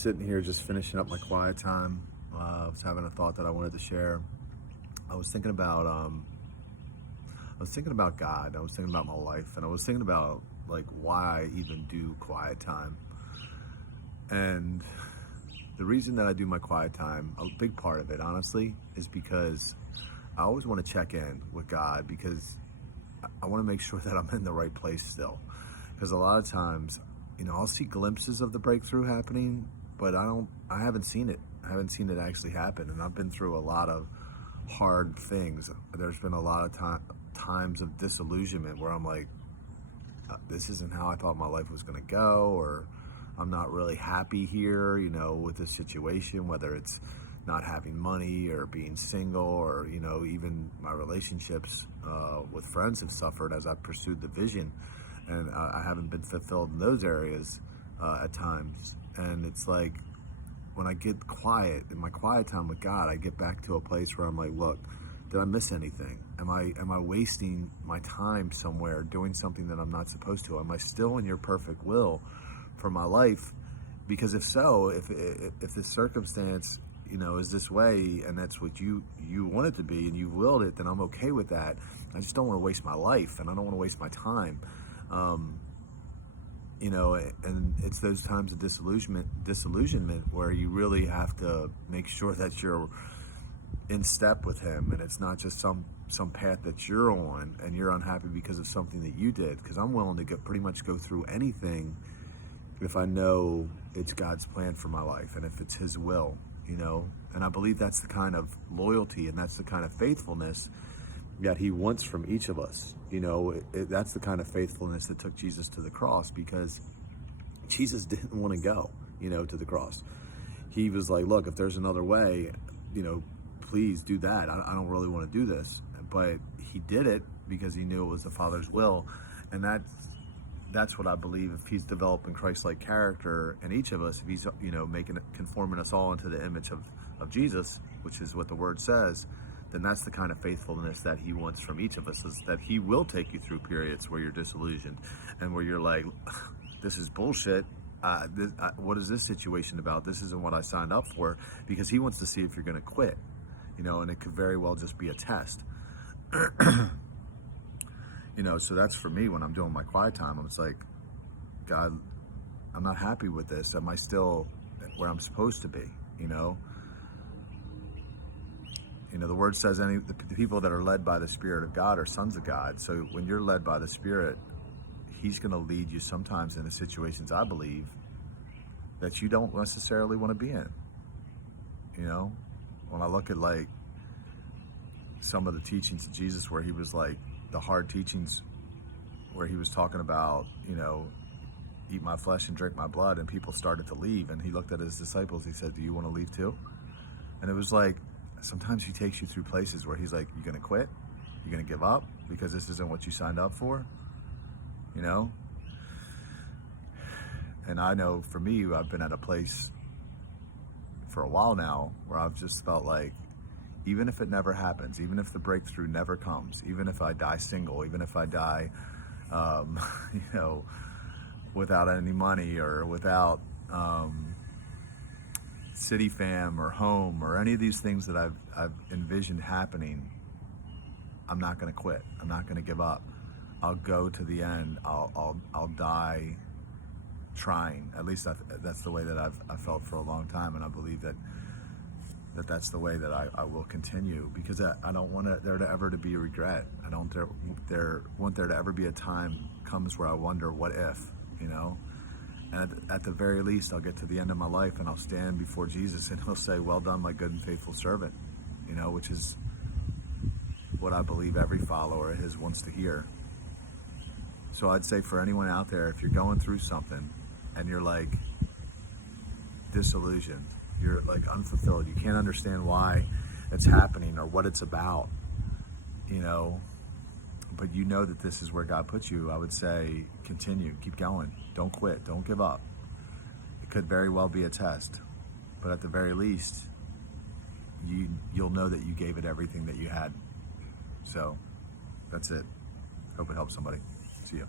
sitting here just finishing up my quiet time. I was having a thought that I wanted to share. I was thinking about God. I was thinking about my life, and I was thinking about like why I even do quiet time. And the reason that I do my quiet time, a big part of it, honestly, is because I always want to check in with God because I want to make sure that I'm in the right place still. Because a lot of times, I'll see glimpses of the breakthrough happening, but I haven't seen it. I haven't seen it actually happen. And I've been through a lot of hard things. There's been a lot of times of disillusionment where I'm like, this isn't how I thought my life was going to go, or I'm not really happy here, with this situation, whether it's not having money or being single, or, even my relationships with friends have suffered as I've pursued the vision. And I haven't been fulfilled in those areas at times. And it's like, when I get quiet, in my quiet time with God, I get back to a place where I'm like, look, did I miss anything? Am I wasting my time somewhere doing something that I'm not supposed to? Am I still in your perfect will for my life? Because if so, if the circumstance, is this way, and that's what you want it to be, and you willed it, then I'm okay with that. I just don't want to waste my life, and I don't want to waste my time. And it's those times of disillusionment where you really have to make sure that you're in step with him, and it's not just some path that you're on and you're unhappy because of something that you did. Because I'm willing to pretty much go through anything if I know it's God's plan for my life and if it's his will, and I believe that's the kind of loyalty and that's the kind of faithfulness that he wants from each of us. That's the kind of faithfulness that took Jesus to the cross, because Jesus didn't want to go, to the cross. He was like, look, if there's another way, please do that. I don't really want to do this. But he did it because he knew it was the Father's will. And that's what I believe. If he's developing Christ-like character in each of us, if he's, conforming us all into the image of Jesus, which is what the word says, then that's the kind of faithfulness that he wants from each of us, is that he will take you through periods where you're disillusioned and where you're like, this is bullshit. What is this situation about? This isn't what I signed up for, because he wants to see if you're going to quit, and it could very well just be a test. So that's for me when I'm doing my quiet time. I'm just like, God, I'm not happy with this. Am I still where I'm supposed to be? The word says the people that are led by the Spirit of God are sons of God. So when you're led by the Spirit, he's going to lead you sometimes into situations, I believe, that you don't necessarily want to be in. When I look at like some of the teachings of Jesus, where he was like, the hard teachings where he was talking about, eat my flesh and drink my blood, and people started to leave, and he looked at his disciples, he said, do you want to leave too? And it was like, sometimes he takes you through places where he's like, you're going to quit? You're going to give up because this isn't what you signed up for? And I know for me, I've been at a place for a while now where I've just felt like, even if it never happens, even if the breakthrough never comes, even if I die single, even if I die, without any money, or without city fam or home or any of these things that I've envisioned happening, I'm not going to quit. I'm not going to give up. I'll go to the end. I'll die trying. At least that's the way that I've felt for a long time, and I believe that's the way that I will continue, because I don't want there to ever to be a regret. I don't want there to ever be a time comes where I wonder, what if, And at the very least, I'll get to the end of my life and I'll stand before Jesus and he'll say, well done, my good and faithful servant, which is what I believe every follower of his wants to hear. So I'd say for anyone out there, if you're going through something and you're like disillusioned, you're like unfulfilled, you can't understand why it's happening or what it's about, but that this is where God puts you, I would say continue, keep going, don't quit, don't give up. It could very well be a test, but at the very least, you'll know that you gave it everything that you had. So that's it. Hope it helps somebody. See ya.